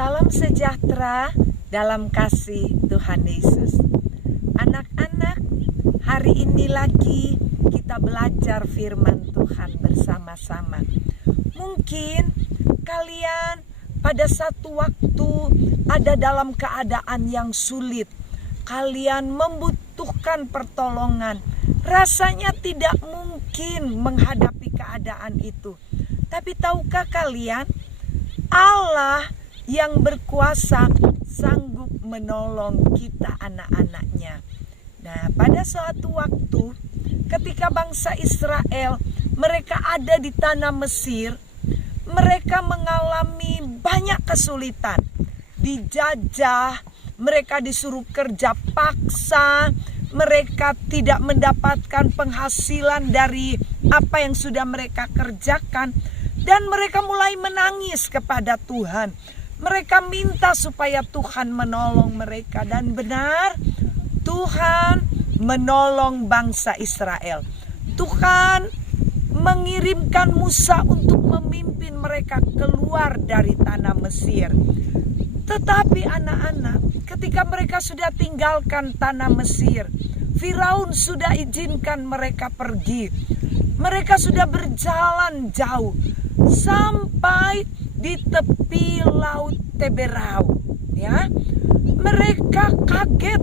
Salam sejahtera dalam kasih Tuhan Yesus. Anak-anak, hari ini lagi kita belajar firman Tuhan bersama-sama. Mungkin kalian pada satu waktu ada dalam keadaan yang sulit. Kalian membutuhkan pertolongan. Rasanya tidak mungkin menghadapi keadaan itu. Tapi tahukah kalian, Allah yang berkuasa sanggup menolong kita anak-anaknya. Nah, pada suatu waktu ketika bangsa Israel mereka ada di tanah Mesir, mereka mengalami banyak kesulitan. Dijajah, mereka disuruh kerja paksa, mereka tidak mendapatkan penghasilan dari apa yang sudah mereka kerjakan, dan mereka mulai menangis kepada Tuhan. Mereka minta supaya Tuhan menolong mereka, dan benar Tuhan menolong bangsa Israel. Tuhan mengirimkan Musa untuk memimpin mereka keluar dari tanah Mesir. Tetapi anak-anak, ketika mereka sudah tinggalkan tanah Mesir, Firaun sudah izinkan mereka pergi. Mereka sudah berjalan jauh sampai di tepi laut Teberau, ya. Mereka kaget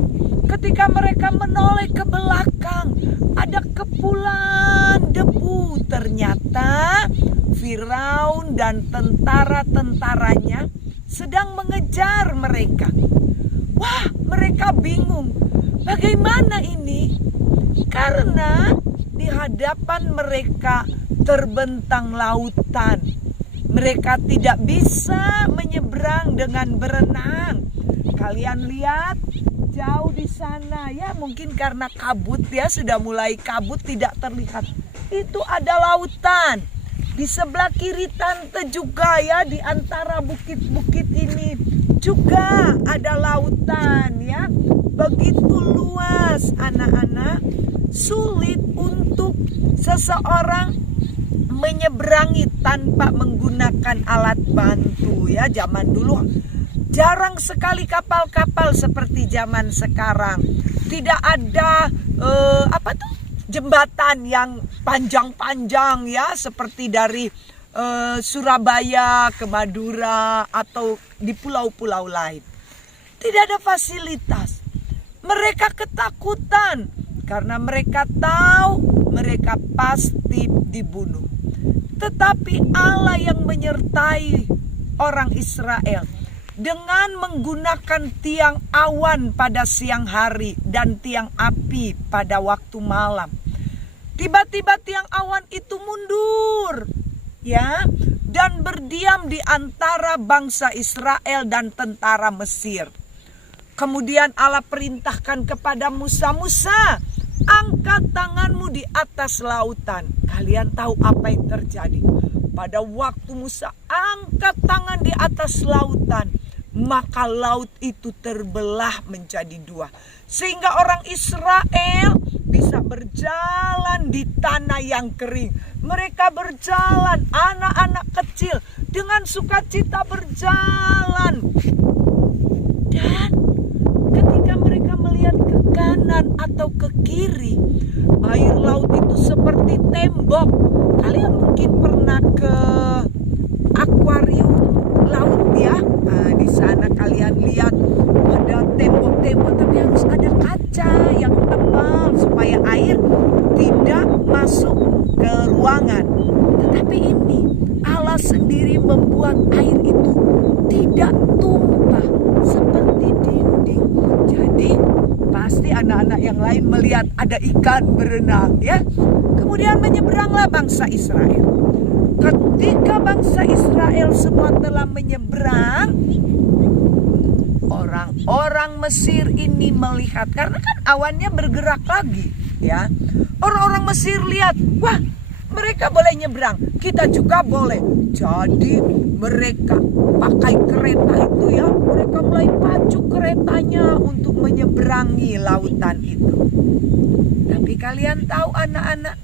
ketika mereka menoleh ke belakang, ada kepulan debu. Ternyata Firaun dan tentara-tentaranya sedang mengejar mereka. Wah, mereka bingung. Bagaimana ini? Karena di hadapan mereka terbentang lautan. Mereka tidak bisa menyeberang dengan berenang. Kalian lihat jauh di sana, ya mungkin karena kabut, ya sudah mulai kabut tidak terlihat. Itu ada lautan. Di sebelah kiri tante juga, ya, di antara bukit-bukit ini juga ada lautan, ya. Begitu luas anak-anak, sulit untuk seseorang menyeberangi tanpa menggunakan alat bantu, ya. Zaman dulu jarang sekali kapal-kapal seperti zaman sekarang. Tidak ada jembatan yang panjang-panjang, ya, seperti dari Surabaya ke Madura atau di pulau-pulau lain. Tidak ada fasilitas. Mereka ketakutan karena mereka tahu mereka pasti dibunuh. Tetapi Allah yang menyertai orang Israel dengan menggunakan tiang awan pada siang hari dan tiang api pada waktu malam. Tiba-tiba tiang awan itu mundur, ya, dan berdiam di antara bangsa Israel dan tentara Mesir. Kemudian Allah perintahkan kepada Musa, "Musa, angkat tanganmu di atas lautan." Kalian tahu apa yang terjadi? Pada waktu Musa angkat tangan di atas lautan, maka laut itu terbelah menjadi dua. Sehingga orang Israel bisa berjalan di tanah yang kering. Mereka berjalan, anak-anak kecil dengan sukacita berjalan. Dan ketika mereka melihat ke kanan atau ke kiri, air laut itu seperti tembok. Kalian mungkin pernah ke akuarium laut, ya. Nah, di sana kalian lihat ada tembok-tembok, tapi harus ada kaca yang tebal supaya air tidak masuk ke ruangan. Tetapi ini Allah sendiri membuat air itu tidak tumpah seperti dinding. Jadi pasti anak-anak yang lain melihat ada ikan berenang, ya. Kemudian menyeberanglah bangsa Israel. Ketika bangsa Israel semua telah menyeberang, orang-orang Mesir ini melihat, karena kan awannya bergerak lagi, ya. Orang-orang Mesir lihat, wah, mereka boleh nyeberang, kita juga boleh. Jadi mereka pakai kereta itu, ya. Mereka mulai pacu keretanya untuk menyeberangi lautan itu. Tapi kalian tahu anak-anak,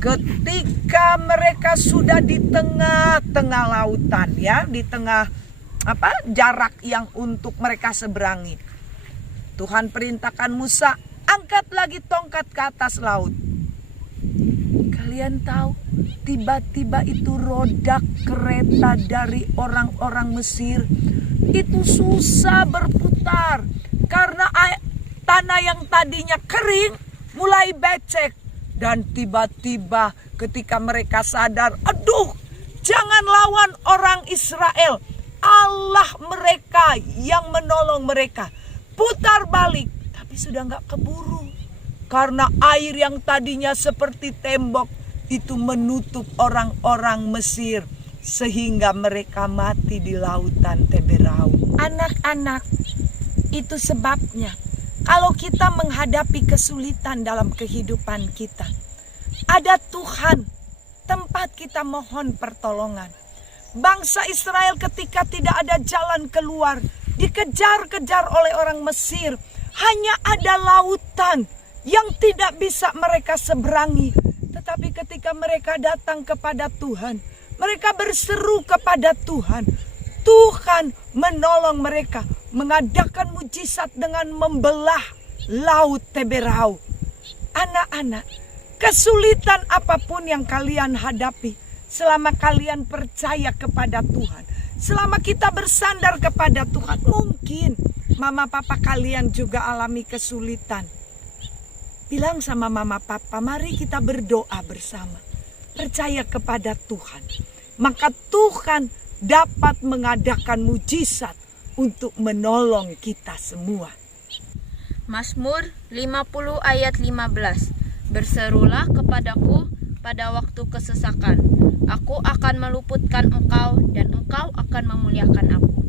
ketika mereka sudah di tengah-tengah lautan, ya, di tengah jarak yang untuk mereka seberangi. Tuhan perintahkan Musa, angkat lagi tongkat ke atas laut. Kalian tahu, tiba-tiba itu roda kereta dari orang-orang Mesir itu susah berputar karena tanah yang tadinya kering mulai becek. Dan tiba-tiba ketika mereka sadar, aduh, jangan lawan orang Israel, Allah mereka yang menolong mereka. Putar balik, tapi sudah gak keburu. Karena air yang tadinya seperti tembok itu menutup orang-orang Mesir. Sehingga mereka mati di lautan Teberau. Anak-anak, itu sebabnya kalau kita menghadapi kesulitan dalam kehidupan kita, ada Tuhan tempat kita mohon pertolongan. Bangsa Israel ketika tidak ada jalan keluar, dikejar-kejar oleh orang Mesir, hanya ada lautan yang tidak bisa mereka seberangi. Tetapi ketika mereka datang kepada Tuhan, mereka berseru kepada Tuhan. Tuhan menolong mereka, mengadakan mujizat dengan membelah laut Teberau. Anak-anak, kesulitan apapun yang kalian hadapi, selama kalian percaya kepada Tuhan, selama kita bersandar kepada Tuhan, mungkin mama papa kalian juga alami kesulitan. Bilang sama mama papa, mari kita berdoa bersama. Percaya kepada Tuhan. Maka Tuhan dapat mengadakan mujizat untuk menolong kita semua. Mazmur 50 ayat 15. Berserulah kepadaku pada waktu kesesakan. Aku akan meluputkan engkau dan engkau akan memuliakan aku.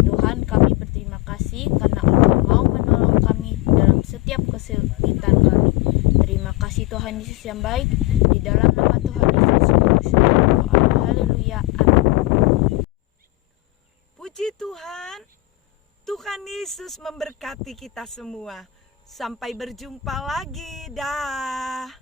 Tuhan, kami berterima kasih karena Engkau mau menolong kami dalam setiap kesulitan kami. Terima kasih Tuhan Yesus yang baik. Di dalam nama Tuhan Yesus berdoa. Haleluya. Amin. Puji Tuhan. Tuhan Yesus memberkati kita semua. Sampai berjumpa lagi. Dah.